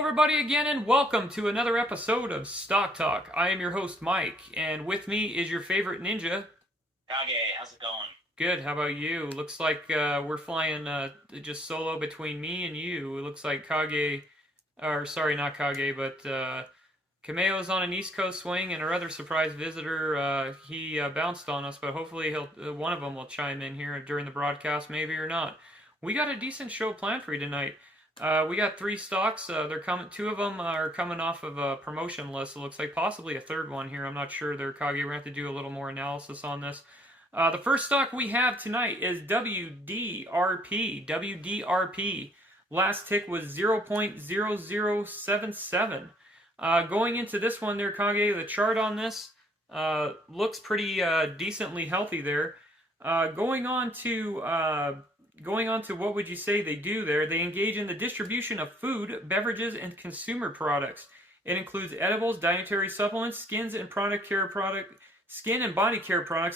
everybody, again, and welcome to another episode of Stock Talk. I am your host, Mike, and with me is your favorite ninja. Kage, how's it going? Good, how about you? Looks like we're flying just solo between me and you. It looks like Kage, or sorry, not Kage, but Kameo's on an East Coast swing, and our other surprise visitor, he bounced on us, but hopefully one of them will chime in here during the broadcast, maybe or not. We got a decent show planned for you tonight. We got three stocks. They're coming. Two of them are coming off of a promotion list. It looks like possibly a third one here. I'm not sure. They're Kage. We're gonna have to do a little more analysis on this. The first stock we have tonight is WDRP. WDRP. Last tick was 0.0077. Going into this one there, Kage, the chart on this looks pretty decently healthy there. Going on to what would you say they do there? They engage in the distribution of food, beverages, and consumer products. It includes edibles, dietary supplements, skin and body care products.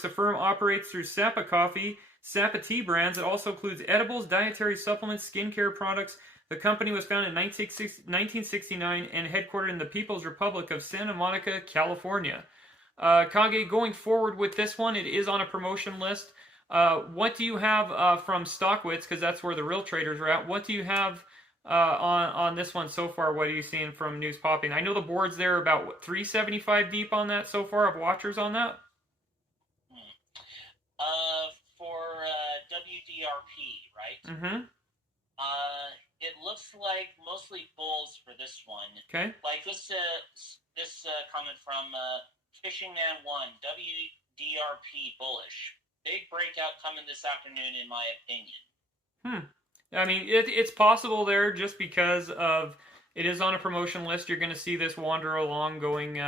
The firm operates through Sapa Coffee, Sapa Tea brands. It also includes edibles, dietary supplements, skincare products. The company was founded in 1969 and headquartered in the People's Republic of Santa Monica, California. Kage, going forward with this one, it is on a promotion list. What do you have from Stockwits? Because that's where the real traders are at. What do you have on this one so far? What are you seeing from news popping? I know the board's there about 375 deep on that so far of watchers on that. For WDRP, right? Mm-hmm. It looks like mostly bulls for this one. Okay. Like this comment from Fishing Man 1, WDRP bullish. Big breakout coming this afternoon, in my opinion. I mean, it's possible there just because of it is on a promotion list. You're going to see this wander along going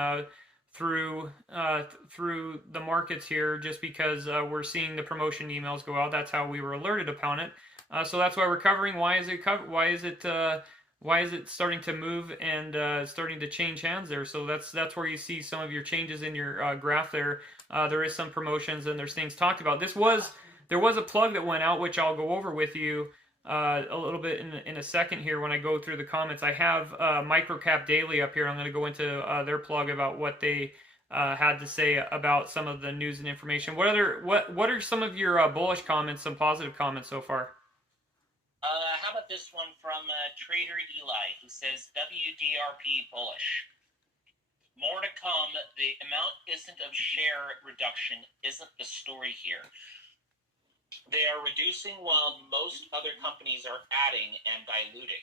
through the markets here just because we're seeing the promotion emails go out. That's how we were alerted upon it. So that's why we're covering. Why is it starting to move and starting to change hands there? So that's where you see some of your changes in your graph there. There is some promotions and there's things talked about. There was a plug that went out, which I'll go over with you a little bit in a second here when I go through the comments. I have Microcap Daily up here. I'm going to go into their plug about what they had to say about some of the news and information. What are some of your bullish comments, some positive comments so far? How about this one from Trader Eli? He says, WDRP bullish. More to come. The amount isn't of share reduction isn't the story here. They are reducing while most other companies are adding and diluting.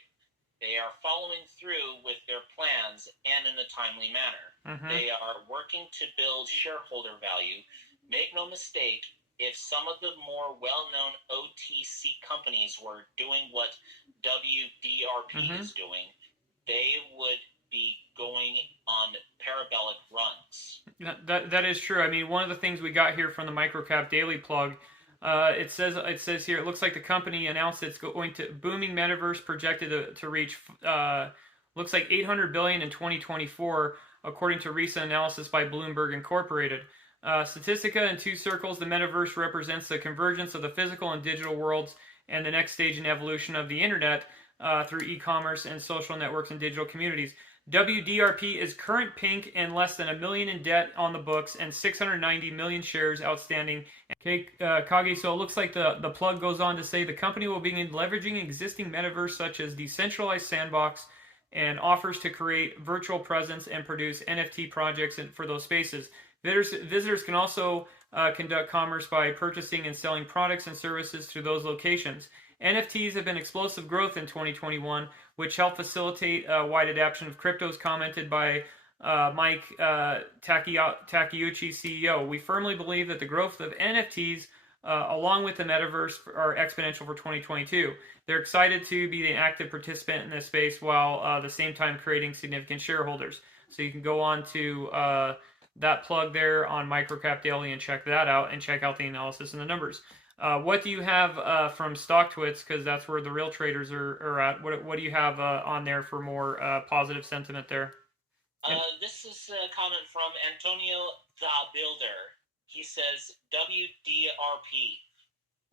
They are following through with their plans and in a timely manner. Mm-hmm. They are working to build shareholder value. Make no mistake, if some of the more well-known OTC companies were doing what WDRP is doing, they would be going on parabolic runs. That is true. I mean, one of the things we got here from the Microcap Daily plug, it says here, it looks like the company announced it's going to booming metaverse projected to reach looks like $800 billion in 2024, according to recent analysis by Bloomberg Incorporated. Statistica in two circles, the metaverse represents the convergence of the physical and digital worlds and the next stage in evolution of the internet through e-commerce and social networks and digital communities. WDRP is current pink and less than $1 million in debt on the books and 690 million shares outstanding. Okay, Kage, so it looks like the plug goes on to say the company will begin leveraging existing metaverse such as decentralized sandbox and offers to create virtual presence and produce NFT projects for those spaces. Visitors can also conduct commerce by purchasing and selling products and services through those locations. NFTs have been explosive growth in 2021, which helped facilitate wide adoption of cryptos, commented by Mike Takeuchi, CEO. We firmly believe that the growth of NFTs, along with the metaverse, are exponential for 2022. They're excited to be the active participant in this space while at the same time creating significant shareholders. So you can go on to that plug there on Microcap Daily and check that out and check out the analysis and the numbers. What do you have from Stocktwits? Because that's where the real traders are at. What do you have on there for more positive sentiment there? This is a comment from Antonio the Builder. He says, WDRP.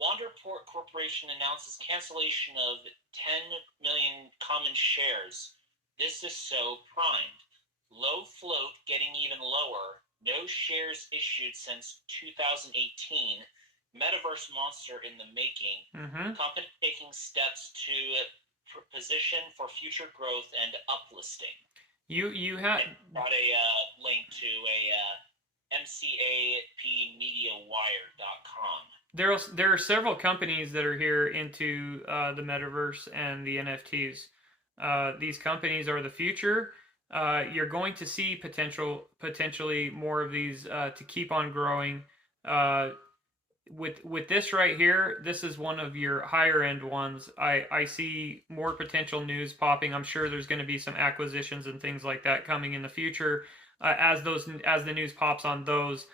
Wanderport Corporation announces cancellation of 10 million common shares. This is so primed. Low float getting even lower. No shares issued since 2018. Metaverse monster in the making. Company taking steps to position for future growth and uplisting. You have brought a link to a mcapmediawire.com. There are several companies that are here into the metaverse and the NFTs. These companies are the future. You're going to see potentially more of these to keep on growing. With this right here, this is one of your higher end ones. I see more potential news popping. I'm sure there's going to be some acquisitions and things like that coming in the future as the news pops on those.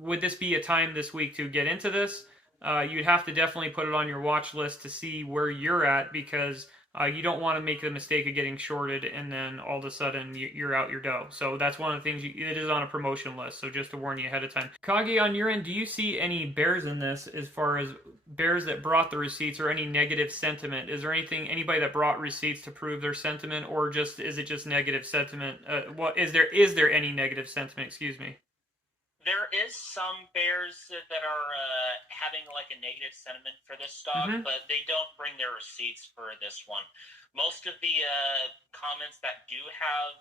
Would this be a time this week to get into this? You'd have to definitely put it on your watch list to see where you're at, because you don't want to make the mistake of getting shorted and then all of a sudden you're out your dough. So that's one of the things, it is on a promotion list, so just to warn you ahead of time. Kage, on your end, do you see any bears in this, as far as bears that brought the receipts, or any negative sentiment? Is there anybody that brought receipts to prove their sentiment, or just is it just negative sentiment? Is there any negative sentiment? Excuse me. There is some bears that are having like a negative sentiment for this stock, but they don't bring their receipts for this one. Most of the comments that do have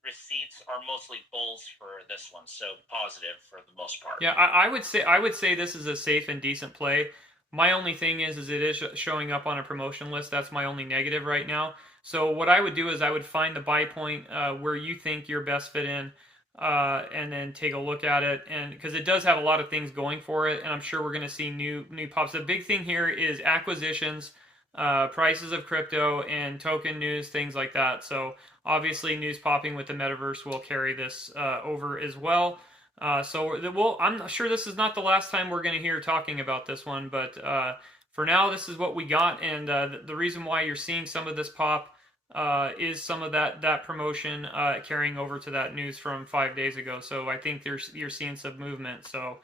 receipts are mostly bulls for this one, so positive for the most part. Yeah, I would say this is a safe and decent play. My only thing is it is showing up on a promotion list. That's my only negative right now. So what I would do is I would find the buy point where you think you're best fit in. And then take a look at it, and because it does have a lot of things going for it, and I'm sure we're going to see new pops. The big thing here is acquisitions, prices of crypto, and token news, things like that. So obviously news popping with the metaverse will carry this over as well. I'm sure this is not the last time we're going to hear talking about this one, but for now this is what we got, and the reason why you're seeing some of this pop is some of that promotion carrying over to that news from 5 days ago. So I think you're seeing some movement. So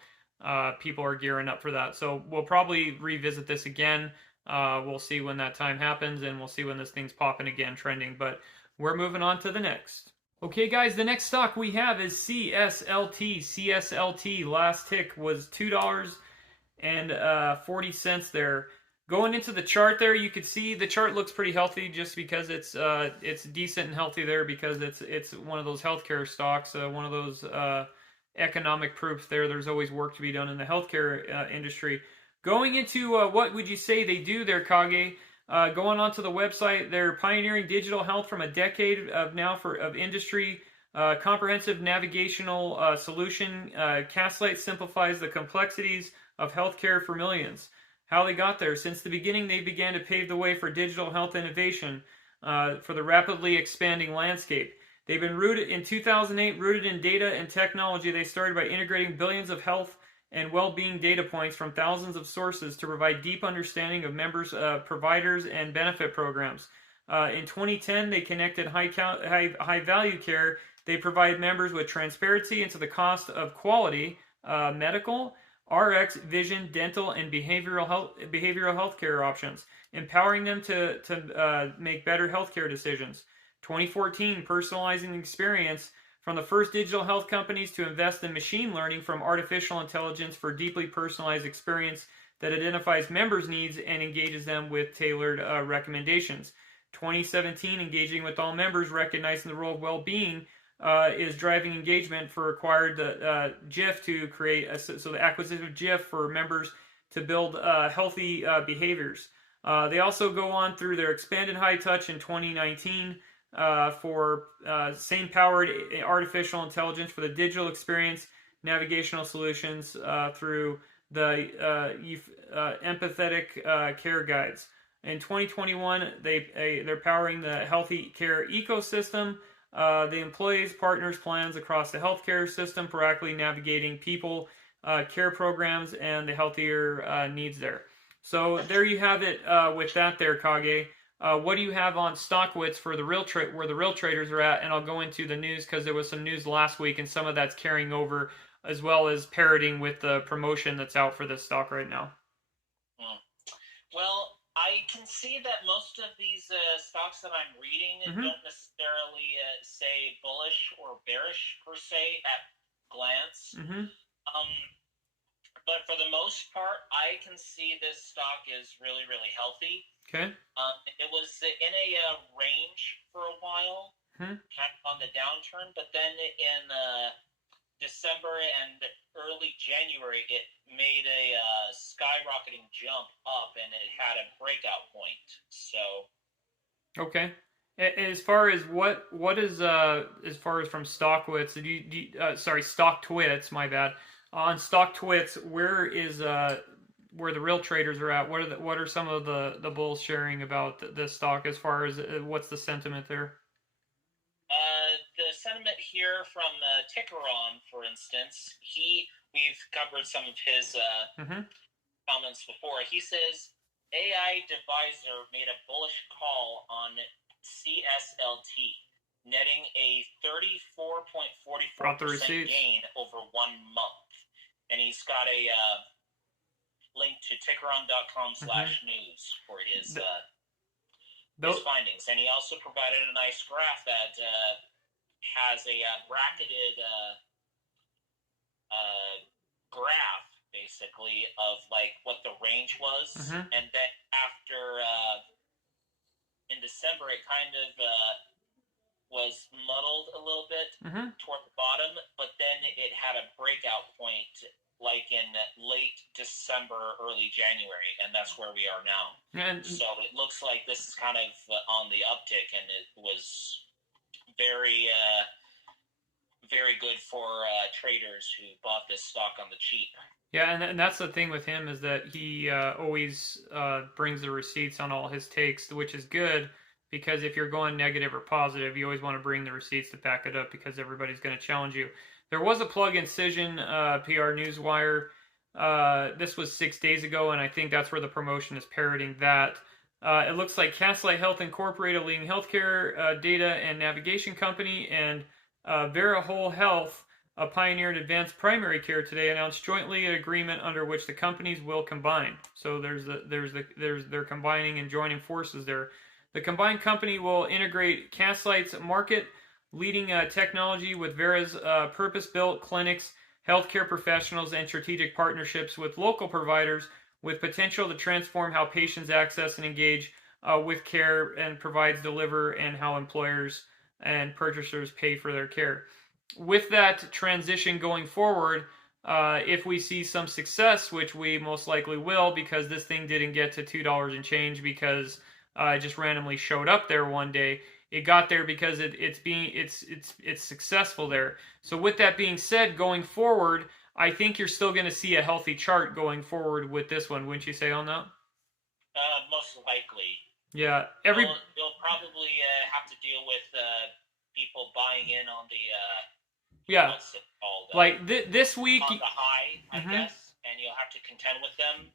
people are gearing up for that. So we'll probably revisit this again. We'll see when that time happens, and we'll see when this thing's popping again, trending. But we're moving on to the next. Okay, guys, the next stock we have is CSLT. CSLT, last tick was $2.40 there. Going into the chart there, you could see the chart looks pretty healthy, just because it's decent and healthy there, because it's one of those healthcare stocks, one of those economic proofs there. There's always work to be done in the healthcare industry. Going into what would you say they do there, Kage? Going onto the website, they're pioneering digital health from a decade of industry. Comprehensive navigational solution. Castlight simplifies the complexities of healthcare for millions. How they got there. Since the beginning, they began to pave the way for digital health innovation for the rapidly expanding landscape. They've been rooted in 2008, rooted in data and technology. They started by integrating billions of health and well-being data points from thousands of sources to provide deep understanding of members, providers, and benefit programs. In 2010, they connected high-value care. They provide members with transparency into the cost of quality medical, RX, vision, dental, and behavioral health care options, empowering them to make better healthcare decisions. 2014, personalizing the experience, from the first digital health companies to invest in machine learning from artificial intelligence for deeply personalized experience that identifies members' needs and engages them with tailored recommendations. 2017, engaging with all members, recognizing the role of well-being is driving engagement for acquired GIF to create so the acquisition of GIF for members to build healthy behaviors. They also go on through their expanded high touch in 2019 for same-powered artificial intelligence for the digital experience, navigational solutions through the empathetic care guides. In 2021, they're powering the healthy care ecosystem. The employees, partners, plans across the healthcare system, proactively navigating people, care programs, and the healthier needs there. So there you have it with that there, Kage. What do you have on Stockwits for the where the real traders are at? And I'll go into the news, because there was some news last week, and some of that's carrying over, as well as parroting with the promotion that's out for this stock right now. Well, I I can see that most of these stocks that I'm reading don't necessarily say bullish or bearish per se at glance. But for the most part, I can see this stock is really, really healthy. Okay. It was in a range for a while, kind of on the downturn, but then in December and early January, it made a skyrocketing jump up, and it had a breakout point. So. Okay. As far as what is as far as from Stockwits, StockTwits, my bad. On StockTwits, where is where the real traders are at? What are some of the bulls sharing about this stock as far as what's the sentiment there? The sentiment here from Tickeron, for instance, we've covered some of his comments before. He says AI Divisor made a bullish call on CSLT, netting a 34.44% gain over 1 month. And he's got a link to tickeron.com/news for his findings. And he also provided a nice graph that has a bracketed graph, basically, of like what the range was. And then after in December, it kind of was muddled a little bit toward the bottom, but then it had a breakout point like in late December, early January, and that's where we are now. And so it looks like this is kind of on the uptick, and it was very, very good for traders who bought this stock on the cheap. Yeah, and that's the thing with him, is that he always brings the receipts on all his takes, which is good, because if you're going negative or positive, you always want to bring the receipts to back it up, because everybody's going to challenge you. There was a plug incision PR Newswire. This was 6 days ago, and I think that's where the promotion is parroting that. It looks like Castlight Health Incorporated, a leading healthcare data and navigation company, and Vera Whole Health, a pioneer in advanced primary care, today announced jointly an agreement under which the companies will combine. So they're combining and joining forces there. The combined company will integrate Castlight's market-leading technology with Vera's purpose-built clinics, healthcare professionals, and strategic partnerships with local providers, with potential to transform how patients access and engage with care, and provides, deliver, and how employers and purchasers pay for their care. With that transition going forward, if we see some success, which we most likely will, because this thing didn't get to $2 and change because it just randomly showed up there one day. It got there because it's successful there. So with that being said, going forward, I think you're still going to see a healthy chart going forward with this one, wouldn't you say on that? Most likely. Yeah. You'll probably have to deal with people buying in on the what's it called? Like this week on the high, I guess, and you'll have to contend with them.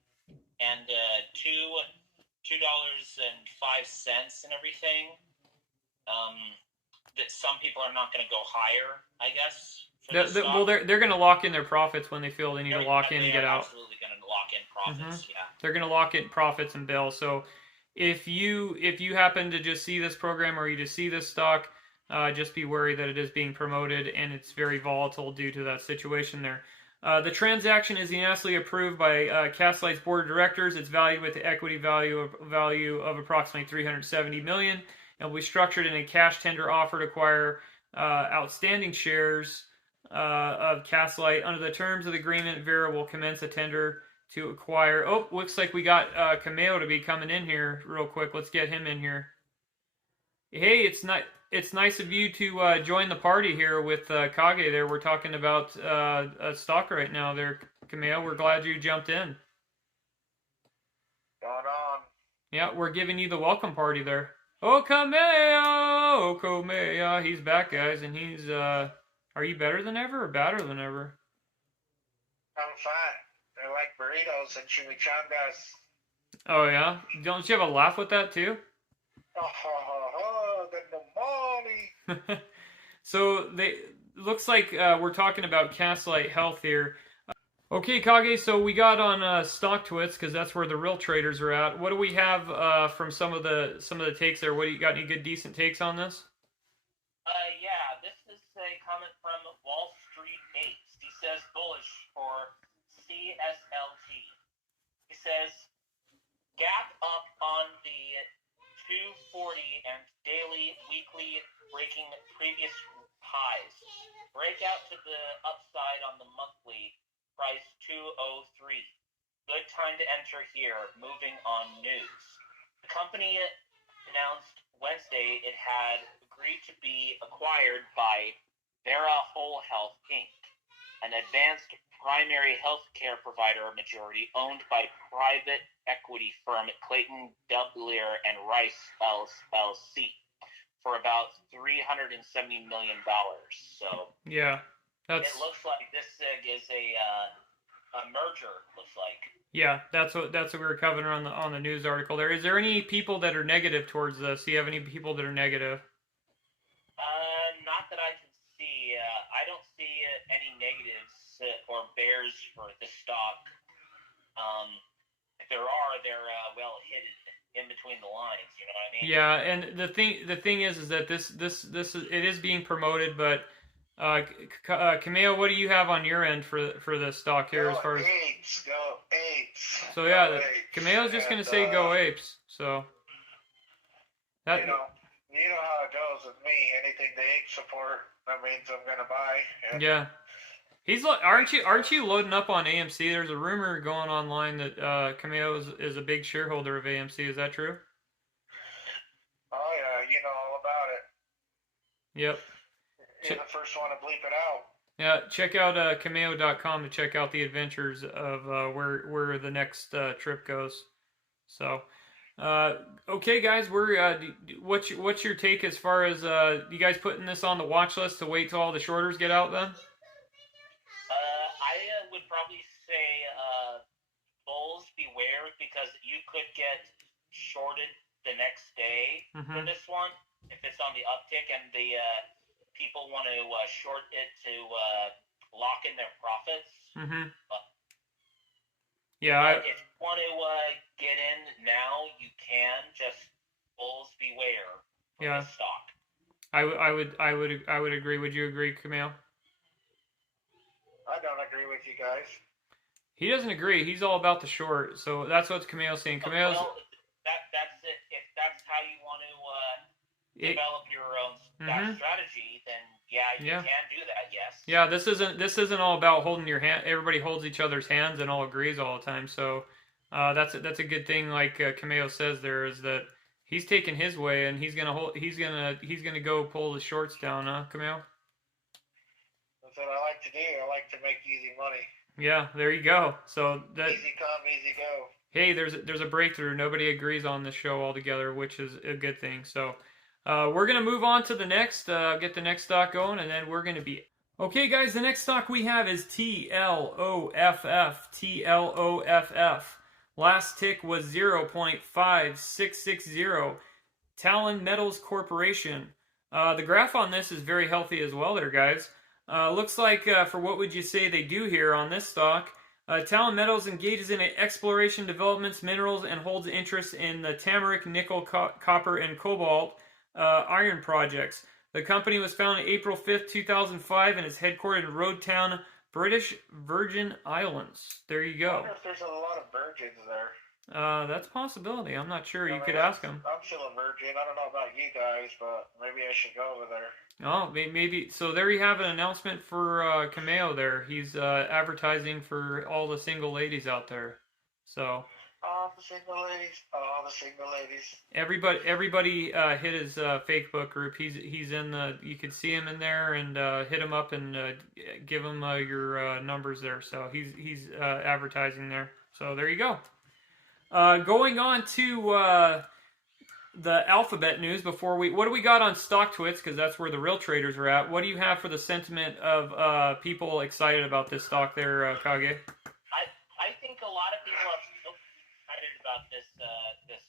And $2.05 and everything. That some people are not going to go higher, I guess. Well, they're going to lock in their profits when they feel they need to lock in and get out. Absolutely going to lock in profits. Yeah. They're going to lock in profits and bail. So if you happen to just see this program, or you just see this stock, just be wary that it is being promoted, and it's very volatile due to that situation there. The transaction is unanimously approved by Castlight's board of directors. It's valued with the equity value of approximately $370 million, and will be structured in a cash tender offer to acquire outstanding shares of Castlight. Under the terms of the agreement, Vera will commence a tender to acquire. Oh, looks like we got Cameo to be coming in here real quick. Let's get him in here. Hey, it's nice of you to join the party here with Kage there. We're talking about a stock right now there, Cameo. We're glad you jumped in. Going on. Yeah, we're giving you the welcome party there. Oh, Cameo! Oh, Cameo. He's back, guys, and he's, are you better than ever or badder than ever? I'm fine. I like burritos and chimichangas. Oh, yeah? Don't you have a laugh with that, too? Oh, the money. So, looks like we're talking about Castlight Health here. Okay, Kage. So we got on StockTwits because that's where the real traders are at. What do we have from some of the takes there? What do you got? Any good decent takes on this? Yeah, this is a comment from Wall Street 8. He says bullish for CSLT. He says gap up on the 240 and daily, weekly breaking previous highs. Breakout to the upside on the monthly, price 203. Good time to enter here. Moving on news. The company announced Wednesday it had agreed to be acquired by Vera Whole Health Inc, an advanced primary health care provider majority owned by private equity firm Clayton, Dublier and Rice LLC for about $370 million. So yeah, it looks like this is a merger. Looks like. Yeah, that's what we were covering on the news article. There is there any people that are negative towards this? Do you have any people that are negative? Not that I can see. I don't see any negatives or bears for the stock. If there are, they're well hidden in between the lines. You know what I mean? Yeah, and the thing is that this it is being promoted, but Camille, what do you have on your end for the stock here as far as? Go apes. So yeah, go apes. Camille's just gonna say go apes. So that you know how it goes with me. Anything the apes support, that means I'm gonna buy. And yeah. Aren't you loading up on AMC? There's a rumor going online that Camille is a big shareholder of AMC. Is that true? Oh yeah, you know all about it. Yep. You're the first one to bleep it out. Yeah, check out Cameo.com to check out the adventures of where the next trip goes. So, okay, guys, what's your take as far as you guys putting this on the watch list to wait till all the shorters get out then? I would probably say bulls beware, because you could get shorted the next day for this one if it's on the uptick and the people want to short it to lock in their profits. Yeah. If you want to get in now, you can. Just bulls beware for this stock. I would agree. Would you agree, Camille? I don't agree with you guys. He doesn't agree. He's all about the short. So that's what Camille's saying. Camille's. Well, that's it. If that's how you want to develop your own strategy, then you can do that. Yes. Yeah, this isn't all about holding your hand. Everybody holds each other's hands and all agrees all the time. So that's a good thing. Like Camille says, there is that he's taking his way and he's gonna go pull the shorts down. Camille. That's what I like to do. I like to make easy money. Yeah, there you go. So that easy come, easy go. Hey, there's a breakthrough. Nobody agrees on this show altogether, which is a good thing. So we're gonna move on to the next, get the next stock going, and then we're gonna be okay, guys. The next stock we have is TLOFF. TLOFF. Last tick was 0.5660. Talon Metals Corporation. The graph on this is very healthy as well, there, guys. Looks like, for what would you say they do here on this stock, Talon Metals engages in exploration, developments, minerals, and holds interest in the Tamarack, nickel, copper, and cobalt iron projects. The company was founded April 5th, 2005, and is headquartered in Roadtown, British Virgin Islands. There you go. I wonder if there's a lot of virgins there. That's a possibility. I'm not sure. You could ask them. I'm still a virgin. I don't know about you guys, but maybe I should go over there. Oh, maybe. So there you have an announcement for Cameo there. He's advertising for all the single ladies out there. So. All the single ladies. All the single ladies. Everybody hit his Facebook group. He's in the. You could see him in there and hit him up and give him your numbers there. So he's advertising there. So there you go. Going on to the Alphabet news before what do we got on StockTwits, because that's where the real traders are at. What do you have for the sentiment of people excited about this stock there, Kage? I think a lot of people are so excited about this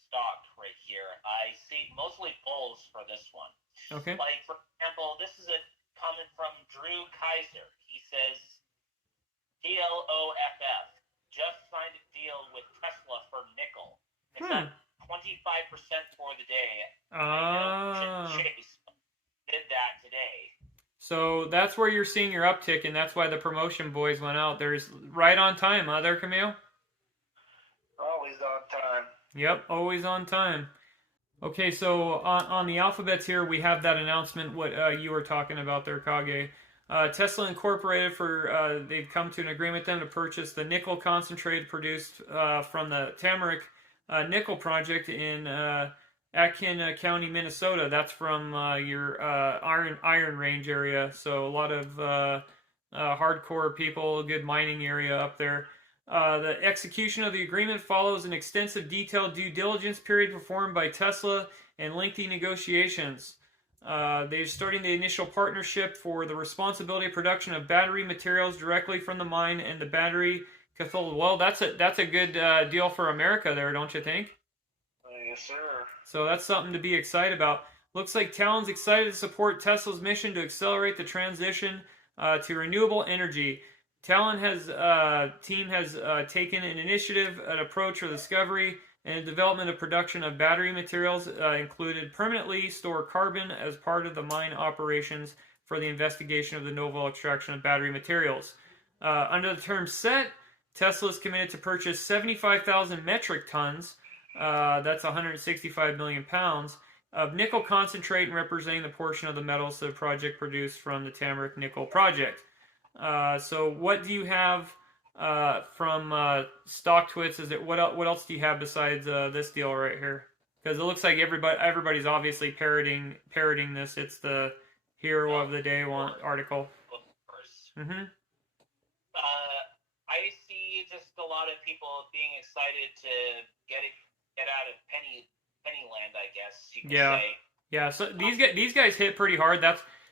stock right here. I see mostly bulls for this one. Okay. Like, for example, this is a comment from Drew Kaiser. He says TLOFF just signed a deal with Tesla for nickel. It's at 25% for the day. I know Chase did that today. So that's where you're seeing your uptick, and that's why the promotion boys went out. There's right on time, huh, there, Camille? Always on time. Yep, always on time. Okay, so on the alphabets here, we have that announcement, what you were talking about there, Kage. Tesla Incorporated, they've come to an agreement with them to purchase the nickel concentrate produced from the Tamarack nickel project in Atkin County, Minnesota. That's from your Iron Range area, so a lot of hardcore people, good mining area up there. The execution of the agreement follows an extensive, detailed due diligence period performed by Tesla and lengthy negotiations. They're starting the initial partnership for the responsibility of production of battery materials directly from the mine and the battery cathode. Well, that's a good deal for America there, don't you think? Yes, sir. So that's something to be excited about. Looks like Talon's excited to support Tesla's mission to accelerate the transition to renewable energy. Talon team has taken an initiative, an approach for discovery and development of production of battery materials, included permanently store carbon as part of the mine operations for the investigation of the novel extraction of battery materials. Under the terms set, Tesla is committed to purchase 75,000 metric tons, that's 165 million pounds, of nickel concentrate, and representing the portion of the metals the project produced from the Tamarack Nickel Project. So what do you have from StockTwits? Is it what else do you have besides this deal right here? Because it looks like everybody's obviously parroting this. It's the hero of the day article. Mm-hmm. I see just a lot of people being excited to get out of Pennyland, I guess you could say. Yeah. So these guys hit pretty hard.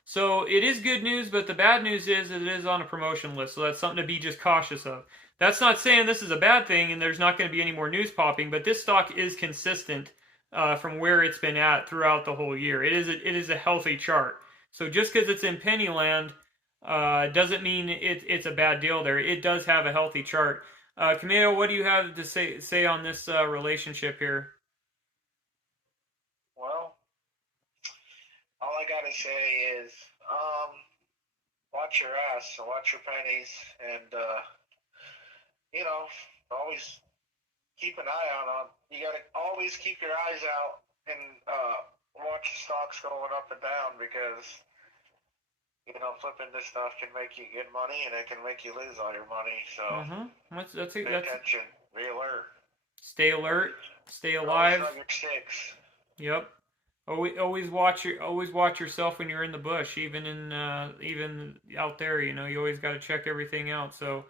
So it is good news, but the bad news is it is on a promotion list, so that's something to be just cautious of. That's not saying this is a bad thing and there's not going to be any more news popping, but this stock is consistent from where it's been at throughout the whole year. It is a healthy chart. So just because it's in Pennyland doesn't mean it's a bad deal there. It does have a healthy chart. Camilo, what do you have to say on this relationship here? Well, all I gotta say is, watch your ass, so watch your pennies, and always keep an eye on. You gotta always keep your eyes out and watch the stocks going up and down, because flipping this stuff can make you good money and it can make you lose all your money. So pay attention, be alert, stay alert, stay alive. Always on your sticks. Yep. Always watch yourself when you're in the bush, even out there. You always got to check everything out. So,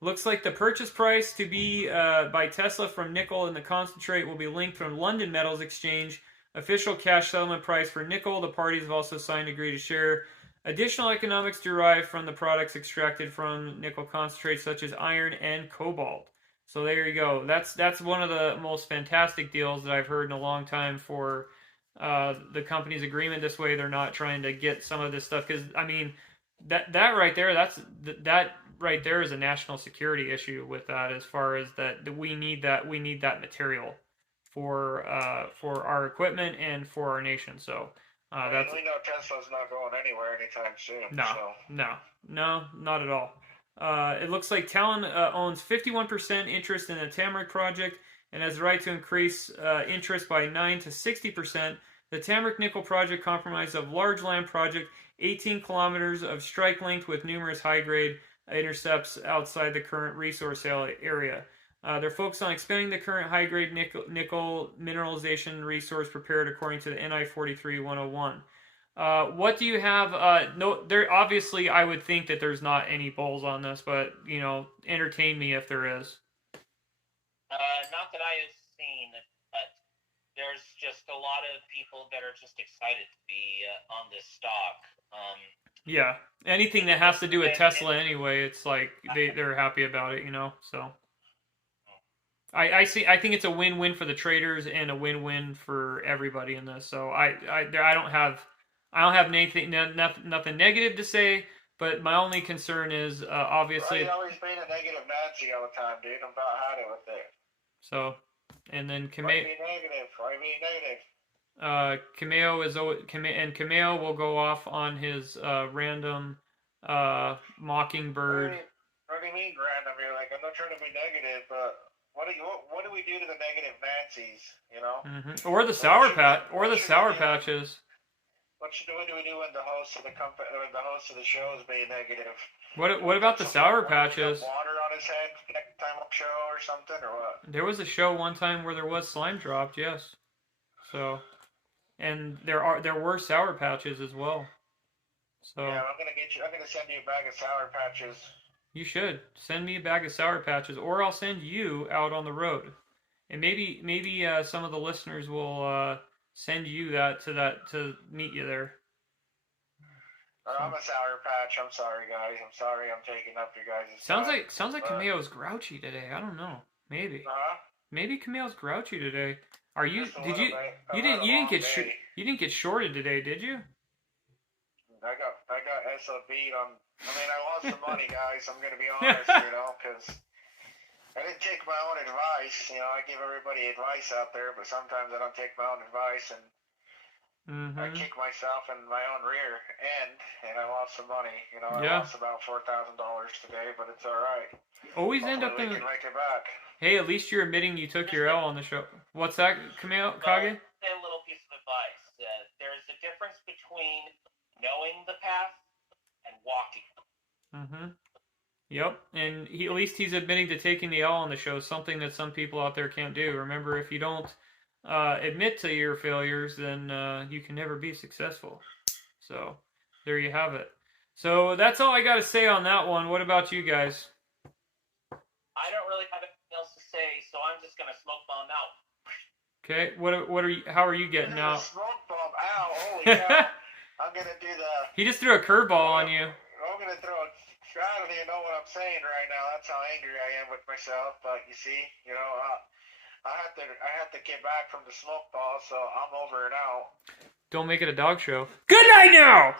looks like the purchase price to be by Tesla from nickel and the concentrate will be linked from London Metals Exchange. Official cash settlement price for nickel. The parties have also signed agree to share additional economics derived from the products extracted from nickel concentrates, such as iron and cobalt. So there you go. That's one of the most fantastic deals that I've heard in a long time for the company's agreement. This way, they're not trying to get some of this stuff, because I mean that right there, that right there is a national security issue with that. As far as that we need that material for our equipment and for our nation. So that's, we know Tesla's not going anywhere anytime soon. No, not at all. It looks like Talon owns 51% interest in the Tamarack project and has the right to increase interest by 9 to 60%. The Tamarack Nickel project comprises of large land project, 18 kilometers of strike length with numerous high-grade intercepts outside the current resource area. They're focused on expanding the current high-grade nickel mineralization resource prepared according to the NI 43-101. What do you have? There obviously, I would think that there's not any bulls on this, but entertain me if there is. Not that I have seen, but there's just a lot of people that are just excited to be on this stock. Yeah, anything that has to do with Tesla anyway, it's like they're happy about it, So I think it's a win-win for the traders and a win-win for everybody in this. So I don't have anything, nothing negative to say. But my only concern is obviously. Why you always being a negative Nancy all the time, dude? I'm about had it with it. So, and then Why be negative? Why be negative? Cameo will go off on his random Mockingbird. What do you mean random? You're like, I'm not trying to be negative, but what do we do to the negative Nancy's? You know? Or the Sour Patches. What do we do when the host of the company or the host of the show is being negative? What about the Sour Patches? Water on his head next time on show or something, or what? There was a show one time where there was slime dropped, yes. So, and there were Sour Patches as well. So yeah, I'm gonna send you a bag of Sour Patches. You should send me a bag of Sour Patches, or I'll send you out on the road, and maybe some of the listeners will send you to meet you there. I'm a Sour Patch. I'm sorry, guys. I'm sorry. I'm taking up your guys' Sounds like Cameo's grouchy today. I don't know. Maybe. Maybe Cameo's grouchy today. Are you? You didn't get shorted today, did you? I got SOB'd on. I mean, I lost some money, guys. I'm gonna be honest, because I didn't take my own advice. I give everybody advice out there, but sometimes I don't take my own advice, and I kick myself in my own rear end, and I lost some money. I lost about $4,000 today, but it's all right. Always end up in. We can make it back. Hey, at least you're admitting you took your L on the show. What's that, Camille? Kage? Say a little piece of advice. There's a difference between knowing the path and walking. Yep, and at least he's admitting to taking the L on the show, something that some people out there can't do. Remember, if you don't admit to your failures, then you can never be successful. So, there you have it. So, that's all I got to say on that one. What about you guys? I don't really have anything else to say, so I'm just going to smoke bomb out. Okay, what are you? How are you getting out? Smoke bomb out! Holy cow! I'm gonna do the. He just threw a curveball on you. I'm gonna throw. I don't even know what I'm saying right now. That's how angry I am with myself. But you see, I have to get back from the smoke ball, so I'm over and out. Don't make it a dog show. Good night now.